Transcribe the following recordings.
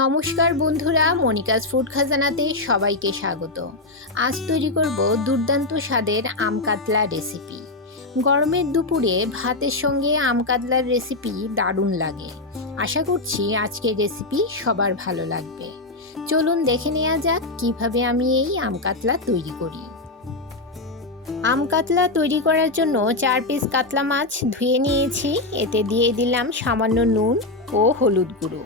নমস্কার বন্ধুরা, Monica's food খাজানাতে সবাইকে স্বাগত। আজ তৈরি করব দুর্দান্ত স্বাদের আম কাতলা রেসিপি। গরমের দুপুরে ভাতের সঙ্গে আম কাতলার রেসিপি দারুণ লাগে। আশা করছি আজকের রেসিপি সবার ভালো লাগবে। চলুন দেখে নেওয়া যাক কিভাবে আমি এই আম কাতলা তৈরি করি। আম কাতলা তৈরি করার জন্য 4 পিস কাতলা মাছ ধুয়ে নিয়েছি। এতে দিয়ে দিলাম সামান্য নুন ও হলুদ গুঁড়ো।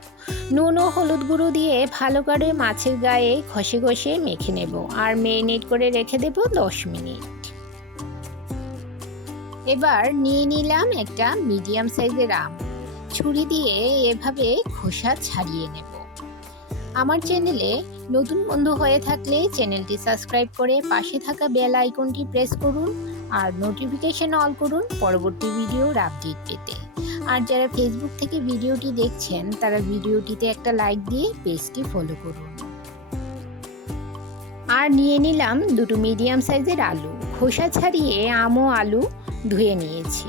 নুন ও হলুদ গুঁড়ো দিয়ে ভালো করে মাছের গায়ে ঘষে ঘষে মেখে নেব আর ম্যারিনেট করে রেখে দেব 10 মিনিট। এবার নিয়ে নিলাম একটা মিডিয়াম সাইজের আম। ছুরি দিয়ে এভাবে খোসা ছাড়িয়ে নেব। আমার চ্যানেলে নতুন বন্ধু হয়ে থাকলে চ্যানেলটি সাবস্ক্রাইব করে পাশে থাকা বেল আইকনটি প্রেস করুন আর নোটিফিকেশন অল করুন পরবর্তী ভিডিওর আপডেট পেতে। আর যারা ফেসবুক থেকে ভিডিওটি দেখছেন তারা ভিডিওটিতে একটা লাইক দিয়ে পেজটি ফলো করুন। আর নিয়ে নিলাম দুটো মিডিয়াম সাইজের আলু। খোসা ছাড়িয়ে আম ও আলু ধুয়ে নিয়েছি।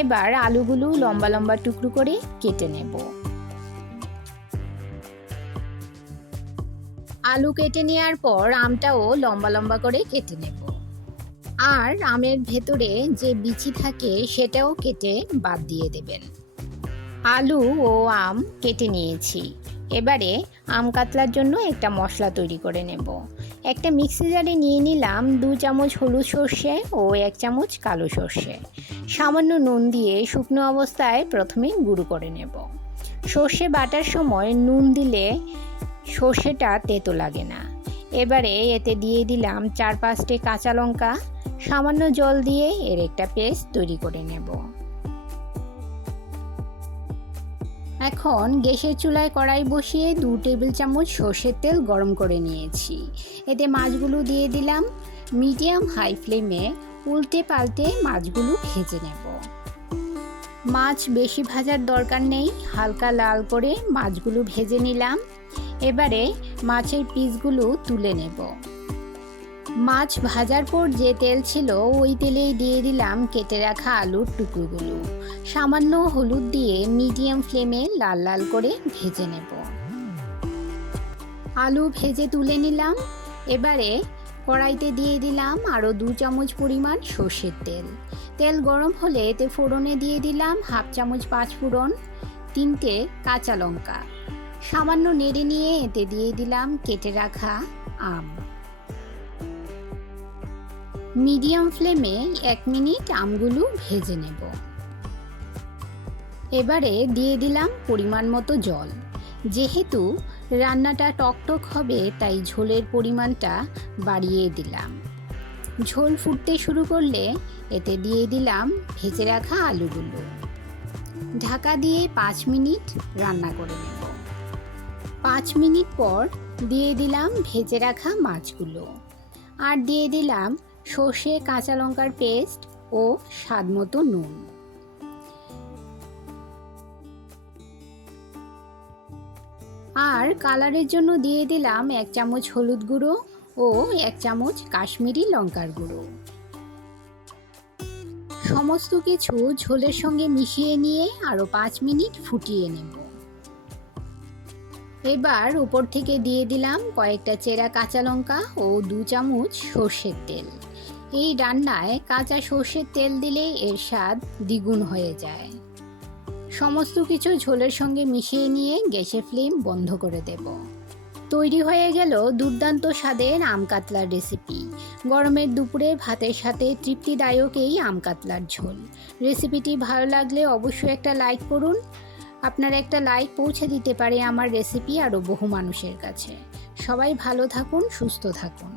এবার আলুগুলো লম্বা লম্বা টুকরো করে কেটে নেব। আলু কেটে নেওয়ার পর আমটাও লম্বা লম্বা করে কেটে নেব। আর আমের ভেতরে যে বিচি থাকে সেটাও কেটে বাদ দিয়ে দেবেন। আলু ও আম কেটে নিয়েছি। এবারে আম কাতলার জন্য একটা মশলা তৈরি করে নেব। একটা মিক্সি জারে নিয়ে নিলাম 2 চামচ হলুদ সর্ষে ও 1 চামচ কালো সর্ষে। সামান্য নুন দিয়ে শুকনো অবস্থায় প্রথমে গুঁড়ো করে নেব। সর্ষে বাটার সময় নুন দিলে সর্ষেটা তেতো লাগে না। এবারে এতে দিয়ে দিলাম 4-5টে কাঁচা লঙ্কা। সামান্য জল দিয়ে এর একটা পেস্ট তৈরি করে নেব। এখন গ্যাসের চুলায় কড়াই বসিয়ে 2 টেবিল চামচ সর্ষের তেল গরম করে নিয়েছি। এতে মাছগুলো দিয়ে দিলাম। মিডিয়াম হাই ফ্লেমে উল্টে পাল্টে মাছগুলো ভেজে নেব। মাছ বেশি ভাজার দরকার নেই, হালকা লাল করে মাছগুলো ভেজে নিলাম। এবারে মাছের পিসগুলো তুলে নেব। মাছ ভাজার পর যে তেল ছিল ওই তেলেই দিয়ে দিলাম কেটে রাখা আলুর টুকরোগুলো। সামান্য হলুদ দিয়ে মিডিয়াম ফ্লেমে লাল লাল করে ভেজে নেব। আলু ভেজে তুলে নিলাম। এবারে কড়াইতে দিয়ে দিলাম আরও 2 চামচ পরিমাণ সর্ষের তেল। তেল গরম হলে এতে ফোড়নে দিয়ে দিলাম 1/2 চামচ 5 ফোড়ন, 3টে কাঁচা লঙ্কা। সামান্য নেড়ে নিয়ে এতে দিয়ে দিলাম কেটে রাখা আম। মিডিয়াম ফ্লেমে 1 মিনিট আমগুলো ভেজে নেব। এবারে দিয়ে দিলাম পরিমাণ মতো জল। যেহেতু রান্নাটা টকটক হবে তাই ঝোলের পরিমাণটা বাড়িয়ে দিলাম। ঝোল ফুটতে শুরু করলে এতে দিয়ে দিলাম ভেজে রাখা আলুগুলো। ঢাকা দিয়ে 5 মিনিট রান্না করে নেব। 5 মিনিট পর দিয়ে দিলাম ভেজে রাখা মাছগুলো। আর দিয়ে দিলাম সর্ষে কাঁচা লঙ্কার পেস্ট ও স্বাদমতো নুন। আর কালারের জন্য দিয়ে দিলাম 1 চামচ হলুদ গুঁড়ো ও 1 চামচ কাশ্মীরি লঙ্কার গুঁড়ো। সমস্ত কিছু ঝোলের সঙ্গে মিশিয়ে নিয়ে আরও 5 মিনিট ফুটিয়ে নেব। এবার উপর থেকে দিয়ে দিলাম কয়েকটা চেরা কাঁচা লঙ্কা ও 2 চামচ সর্ষের তেল। এই রান্নায় কাঁচা সর্ষের তেল দিলে এর স্বাদ দ্বিগুণ হয়ে যায়। সমস্ত কিছু ঝোলের সঙ্গে মিশিয়ে নিয়ে গ্যাসের ফ্লেম বন্ধ করে দেব। তৈরি হয়ে গেল দুর্দান্ত স্বাদের আম কাতলার রেসিপি। গরমের দুপুরে ভাতের সাথে তৃপ্তিদায়ক এই আম কাতলার ঝোল। রেসিপিটি ভালো লাগলে অবশ্যই একটা লাইক করুন। আপনার একটা লাইক পৌঁছে দিতে পারে আমার রেসিপি আরও বহু মানুষের কাছে। সবাই ভালো থাকুন, সুস্থ থাকুন।